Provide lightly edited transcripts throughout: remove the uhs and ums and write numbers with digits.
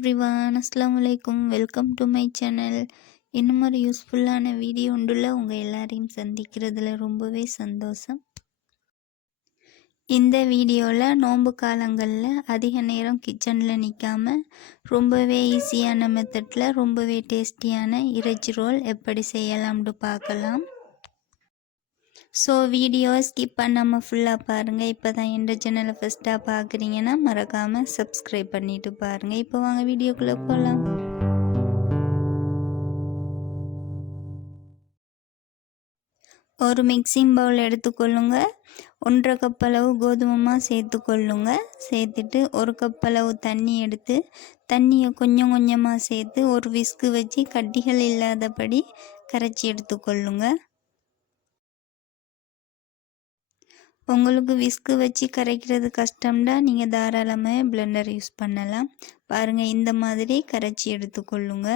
Everyone, அஸ்ஸலாமு அலைக்கும். Welcome to my channel. இன்னும் ஒரு யூஸ்ஃபுல்லான வீடியோ ஒன்றுல உங்கள் எல்லாரையும் சந்திக்கிறதுல ரொம்பவே சந்தோஷம். இந்த வீடியோவில் நோன்பு காலங்களில் அதிக நேரம் கிச்சனில் நிற்காம ரொம்பவே ஈஸியான மெத்தடில் ரொம்பவே டேஸ்டியான இறைச்சி ரோல் எப்படி செய்யலாம்னு பார்க்கலாம். ஸோ வீடியோவை ஸ்கிப் பண்ணாமல் ஃபுல்லாக பாருங்கள். இப்போ தான் எந்த சேனலை ஃபஸ்ட்டாக பார்க்குறீங்கன்னா மறக்காமல் சப்ஸ்கிரைப் பண்ணிவிட்டு பாருங்கள். இப்போ வாங்க வீடியோக்குள்ளே போகலாம். ஒரு மிக்சிங் பவுல் எடுத்துக்கொள்ளுங்க. 1.5 கப் அளவு கோதுமை சேர்த்துக்கொள்ளுங்க. சேர்த்துட்டு 1 கப் அளவு தண்ணி எடுத்து தண்ணியை கொஞ்சம் கொஞ்சமாக சேர்த்து ஒரு விஸ்கு வச்சு கட்டிகள் இல்லாதபடி கரைச்சி எடுத்துக்கொள்ளுங்க. உங்களுக்கு விஸ்கு வச்சு கரைக்கிறது கஷ்டம்னா நீங்கள் தாராளமாக பிளெண்டர் யூஸ் பண்ணலாம். பாருங்கள், இந்த மாதிரி கரைச்சி எடுத்துக்கொள்ளுங்க.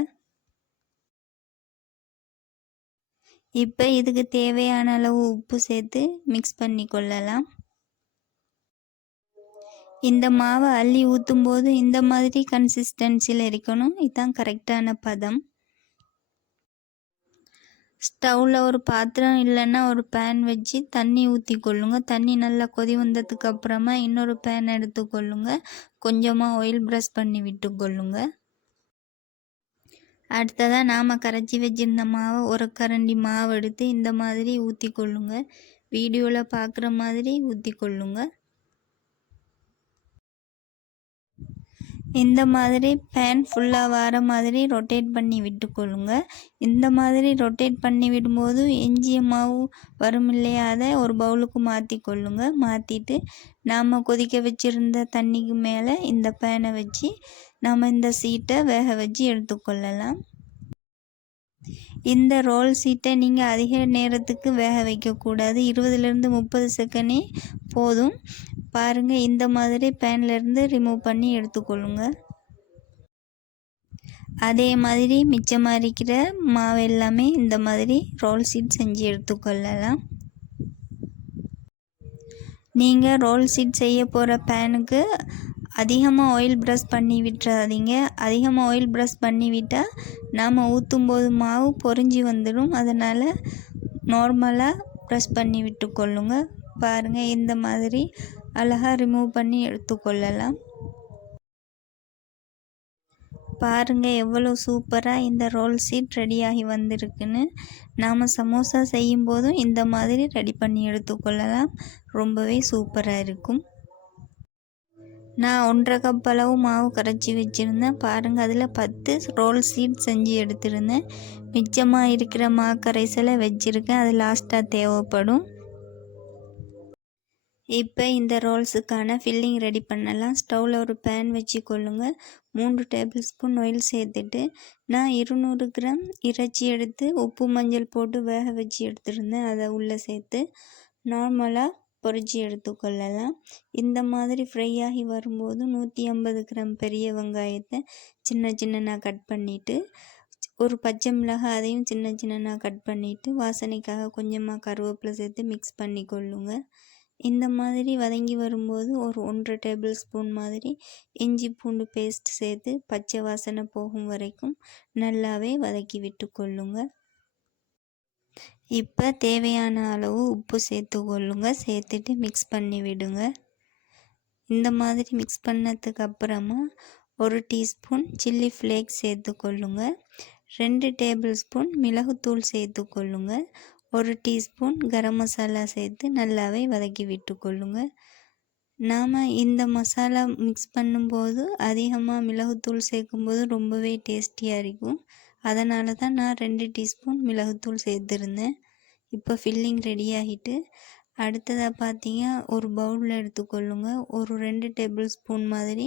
இப்போ இதுக்கு தேவையான அளவு உப்பு சேர்த்து மிக்ஸ் பண்ணி கொள்ளலாம். இந்த மாவை அள்ளி ஊற்றும் போது இந்த மாதிரி கன்சிஸ்டன்சியில் இருக்கணும். இதுதான் கரெக்டான பதம். ஸ்டவ்வில் ஒரு பாத்திரம் இல்லைன்னா ஒரு பேன் வச்சு தண்ணி ஊற்றி கொள்ளுங்க. தண்ணி நல்லா கொதி வந்ததுக்கு அப்புறமா இன்னொரு பேன் எடுத்துக்கொள்ளுங்க. கொஞ்சமாக ஆயில் ப்ரஷ் பண்ணி விட்டு கொள்ளுங்க. அடுத்ததாக நாம் கரைச்சி வச்சிருந்த மாவை ஒரு கரண்டி மாவு எடுத்து இந்த மாதிரி ஊற்றி கொள்ளுங்க. வீடியோவில் பார்க்குற மாதிரி ஊற்றி கொள்ளுங்க. இந்த மாதிரி பேன் ஃபுல்லாக வர மாதிரி ரொட்டேட் பண்ணி விட்டுக்கொள்ளுங்க. இந்த மாதிரி ரொட்டேட் பண்ணி விடும்போது எஞ்சிய மாவு வரும் இல்லையா, அதை ஒரு பவுலுக்கு மாற்றி கொள்ளுங்க. மாற்றிட்டு நாம் கொதிக்க வச்சுருந்த தண்ணிக்கு மேலே இந்த பேனை வச்சு நாம் இந்த சீட்டை வேக வச்சு எடுத்துக்கொள்ளலாம். இந்த ரோல் சீட்டை நீங்கள் அதிக நேரத்துக்கு வேக வைக்கக்கூடாது. 20லேருந்து 30 செகண்டே போதும். பாருங்கள், இந்த மாதிரி பேன்லேருந்து ரிமூவ் பண்ணி எடுத்துக்கொள்ளுங்க. அதே மாதிரி மிச்சமாக இருக்கிற மாவு எல்லாமே இந்த மாதிரி ரோல் சீட் செஞ்சு எடுத்துக்கொள்ளலாம். நீங்கள் ரோல் சீட் செய்ய போகிற பேனுக்கு அதிகமாக ஆயில் ப்ரஷ் பண்ணி விட்டுறாதீங்க. அதிகமாக ஆயில் ப்ரஷ் பண்ணி விட்டால் நாம் ஊற்றும் போது மாவு பொரிஞ்சு வந்துடும். அதனால் நார்மலாக ப்ரஷ் பண்ணி விட்டுக்கொள்ளுங்க. பாருங்கள், இந்த மாதிரி அழகாக ரிமூவ் பண்ணி எடுத்துக்கொள்ளலாம். பாருங்கள் எவ்வளோ சூப்பராக இந்த ரோல் சீட் ரெடியாகி வந்திருக்குன்னு. நாம் சமோசா செய்யும் போதும் இந்த மாதிரி ரெடி பண்ணி எடுத்துக்கொள்ளலாம். ரொம்பவே சூப்பராக இருக்கும். நான் 1.5 கப் அளவு மாவு கரைச்சி வச்சுருந்தேன். பாருங்கள், அதில் 10 ரோல் சீட் செஞ்சு எடுத்திருந்தேன். மிச்சமாக இருக்கிற மாவு கரைசலை வச்சுருக்கேன். அது லாஸ்ட்டாக தேவைப்படும். இப்போ இந்த ரோல்ஸுக்கான ஃபில்லிங் ரெடி பண்ணலாம். ஸ்டவ்வில் ஒரு பேன் வச்சு கொள்ளுங்க. 3 டேபிள் ஸ்பூன் ஆயில் சேர்த்துட்டு நான் 200 கிராம் இறைச்சி எடுத்து உப்பு மஞ்சள் போட்டு வேக வச்சு எடுத்துருந்தேன். அதை உள்ளே சேர்த்து நார்மலாக பொரிச்சு எடுத்துக்கொள்ளலாம். இந்த மாதிரி ஃப்ரை ஆகி வரும்போது 150 கிராம் பெரிய வெங்காயத்தை சின்ன சின்னதாக கட் பண்ணிவிட்டு ஒரு பச்சை மிளகாய் அதையும் சின்ன சின்னதாக கட் பண்ணிவிட்டு வாசனைக்காக கொஞ்சமாக கருவேப்பிலை சேர்த்து மிக்ஸ் பண்ணி கொள்ளுங்க. இந்த மாதிரி வதங்கி வரும்போது ஒரு 1.5 டேபிள் ஸ்பூன் மாதிரி இஞ்சி பூண்டு பேஸ்ட் சேர்த்து பச்சை வாசனை போகும் வரைக்கும் நல்லாவே வதக்கி விட்டு கொள்ளுங்க. இப்போ தேவையான அளவு உப்பு சேர்த்து கொள்ளுங்க. சேர்த்துட்டு மிக்ஸ் பண்ணி விடுங்க. இந்த மாதிரி மிக்ஸ் பண்ணதுக்கு அப்புறமா 1 டீஸ்பூன் சில்லி ஃப்ளேக்ஸ் சேர்த்து கொள்ளுங்க. 2 டேபிள் ஸ்பூன் மிளகுத்தூள் சேர்த்து கொள்ளுங்க. 1 டீஸ்பூன் கரம் மசாலா சேர்த்து நல்லாவே வதக்கி விட்டு கொள்ளுங்க. நாம் இந்த மசாலா மிக்ஸ் பண்ணும்போது அதிகமாக மிளகுத்தூள் சேர்க்கும்போது ரொம்பவே டேஸ்டியாக இருக்கும். அதனால தான் நான் 2 டீஸ்பூன் மிளகுத்தூள் சேர்த்துருந்தேன். இப்போ ஃபில்லிங் ரெடி ஆகிட்டு அடுத்ததாக பார்த்தீங்க, ஒரு பவுலில் எடுத்துக்கொள்ளுங்க. ஒரு 2 டேபிள் ஸ்பூன் மாதிரி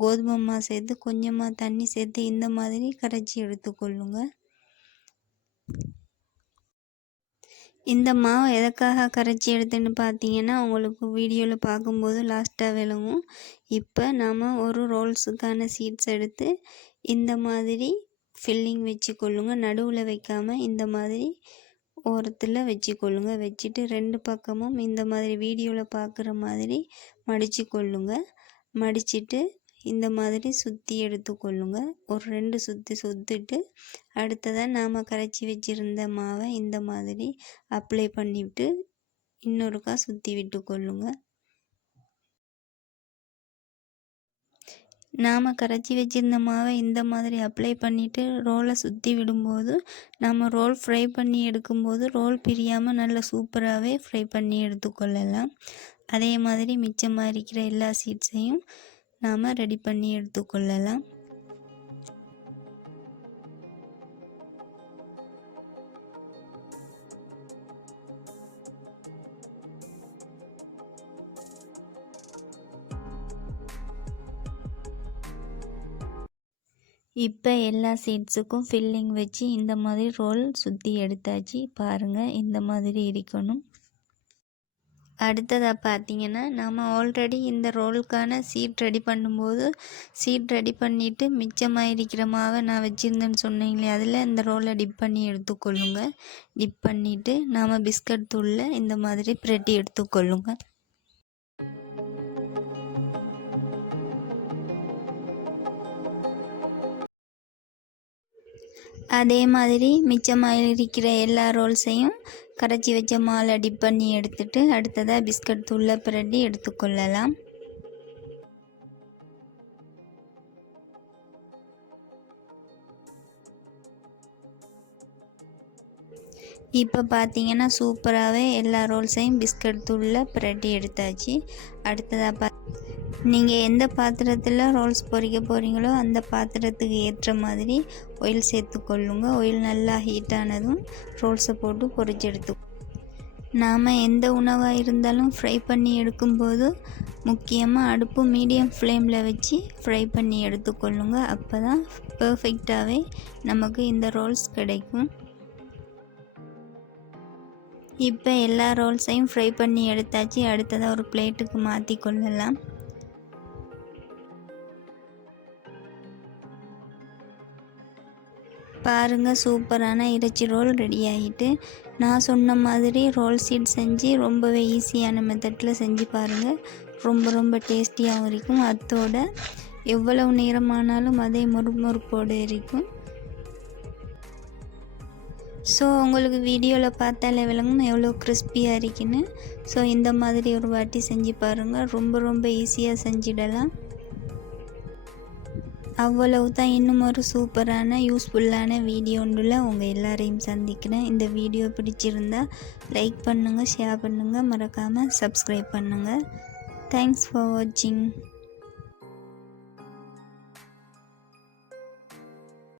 கோதுமை மாவு சேர்த்து கொஞ்சமாக தண்ணி சேர்த்து இந்த மாதிரி கரைச்சி எடுத்துக்கொள்ளுங்க. இந்த மாவு எதுக்காக கரைச்சி எடுத்துன்னு பார்த்தீங்கன்னா உங்களுக்கு வீடியோவில் பார்க்கும்போது லாஸ்ட்டாக விளங்கும். இப்போ நாம் ஒரு ரோல்ஸுக்கான சீட்ஸ் எடுத்து இந்த மாதிரி ஃபில்லிங் வச்சுக்கொள்ளுங்க. நடுவில் வைக்காமல் இந்த மாதிரி ஓரத்தில் வச்சுக்கொள்ளுங்க. வச்சுட்டு 2 பக்கமும் இந்த மாதிரி வீடியோவில் பார்க்குற மாதிரி மடித்து கொள்ளுங்க. மடிச்சுட்டு இந்த மாதிரி சுற்றி எடுத்துக்கொள்ளுங்க. ஒரு 2 சுற்று சுற்றிட்டு அடுத்ததாக நாம் கரைச்சி வச்சுருந்த மாவை இந்த மாதிரி அப்ளை பண்ணிவிட்டு இன்னொருக்கா சுற்றி விட்டு கொள்ளுங்க. நாம் கரைச்சி வச்சுருந்த மாவை இந்த மாதிரி அப்ளை பண்ணிவிட்டு ரோலை சுற்றி விடும்போது நம்ம ரோல் ஃப்ரை பண்ணி எடுக்கும்போது ரோல் பிரியாமல் நல்லா சூப்பராகவே ஃப்ரை பண்ணி எடுத்துக்கொள்ளலாம். அதே மாதிரி மிச்சமாக இருக்கிற எல்லா சீட்ஸையும் நாம் ரெடி பண்ணி எடுத்துக்கொள்ளலாம். இப்போ எல்லா சீட்ஸுக்கும் ஃபில்லிங் வச்சு இந்த மாதிரி ரோல் சுற்றி எடுத்தாச்சு. பாருங்கள், இந்த மாதிரி இருக்கணும். அடுத்ததாக பார்த்தீங்கன்னா நம்ம ஆல்ரெடி இந்த ரோலுக்கான சீட் ரெடி பண்ணும்போது சீட் ரெடி பண்ணிவிட்டு மிச்சமாக இருக்கிற மாவை நான் வச்சுருந்தேன்னு சொன்னீங்களே, அதில் இந்த ரோலை டிப் பண்ணி எடுத்துக்கொள்ளுங்க. டிப் பண்ணிவிட்டு நாம் பிஸ்கட் தூளில் இந்த மாதிரி பிரட்டி எடுத்துக்கொள்ளுங்க. அதே மாதிரி மிச்சமாக இருக்கிற எல்லா ரோல்ஸையும் கரைச்சி வச்ச மாலை டிப் பண்ணி எடுத்துட்டு அடுத்ததாக பிஸ்கட் தூளில் பிரட்டி எடுத்துக்கொள்ளலாம். இப்போ பார்த்தீங்கன்னா சூப்பராகவே எல்லா ரோல்ஸையும் பிஸ்கட் தூளில் பிரட்டி எடுத்தாச்சு. அடுத்ததாக நீங்கள் எந்த பாத்திரத்தில் ரோல்ஸ் பொரிக்க போகிறீங்களோ அந்த பாத்திரத்துக்கு ஏற்ற மாதிரி ஆயில் சேர்த்துக்கொள்ளுங்க. ஆயில் நல்லா ஹீட் ஆனதும் ரோல்ஸை போட்டு பொரிச்சு எடுத்து நாம் எந்த உணவாக இருந்தாலும் ஃப்ரை பண்ணி எடுக்கும்போது முக்கியமாக அடுப்பு மீடியம் ஃப்ளேமில் வச்சு ஃப்ரை பண்ணி எடுத்துக்கொள்ளுங்க. அப்போ தான் பர்ஃபெக்டாகவே நமக்கு இந்த ரோல்ஸ் கிடைக்கும். இப்போ எல்லா ரோல்ஸையும் ஃப்ரை பண்ணி எடுத்தாச்சு. அடுத்ததாக ஒரு பிளேட்டுக்கு மாற்றி கொள்ளலாம். பாருங்கள், சூப்பரான இறைச்சி ரோல் ரெடி ஆகிட்டு. நான் சொன்ன மாதிரி ரோல் சீட் செஞ்சு ரொம்பவே ஈஸியான மெத்தடில் செஞ்சு பாருங்கள். ரொம்ப டேஸ்டியாகவும் இருக்கும். அதோட எவ்வளவு நேரமானாலும் அதே முறுமுறுப்போடு இருக்கும். ஸோ உங்களுக்கு வீடியோவில் பார்த்தாலே விளங்கும் எவ்வளோ கிறிஸ்பியாக இருக்குன்னு. ஸோ இந்த மாதிரி ஒரு வாட்டி செஞ்சு பாருங்கள். ரொம்ப ஈஸியாக செஞ்சிடலாம். அவ்வளவு தான். இன்னும் ஒரு சூப்பரான யூஸ்ஃபுல்லான வீடியோ ஒன்றில் உங்கள் எல்லாரையும் சந்திக்கிறேன். இந்த வீடியோ பிடிச்சிருந்தா லைக் பண்ணுங்கள், ஷேர் பண்ணுங்கள், மறக்காமல் சப்ஸ்கிரைப் பண்ணுங்கள். தேங்க்ஸ் ஃபார் வாட்சிங்.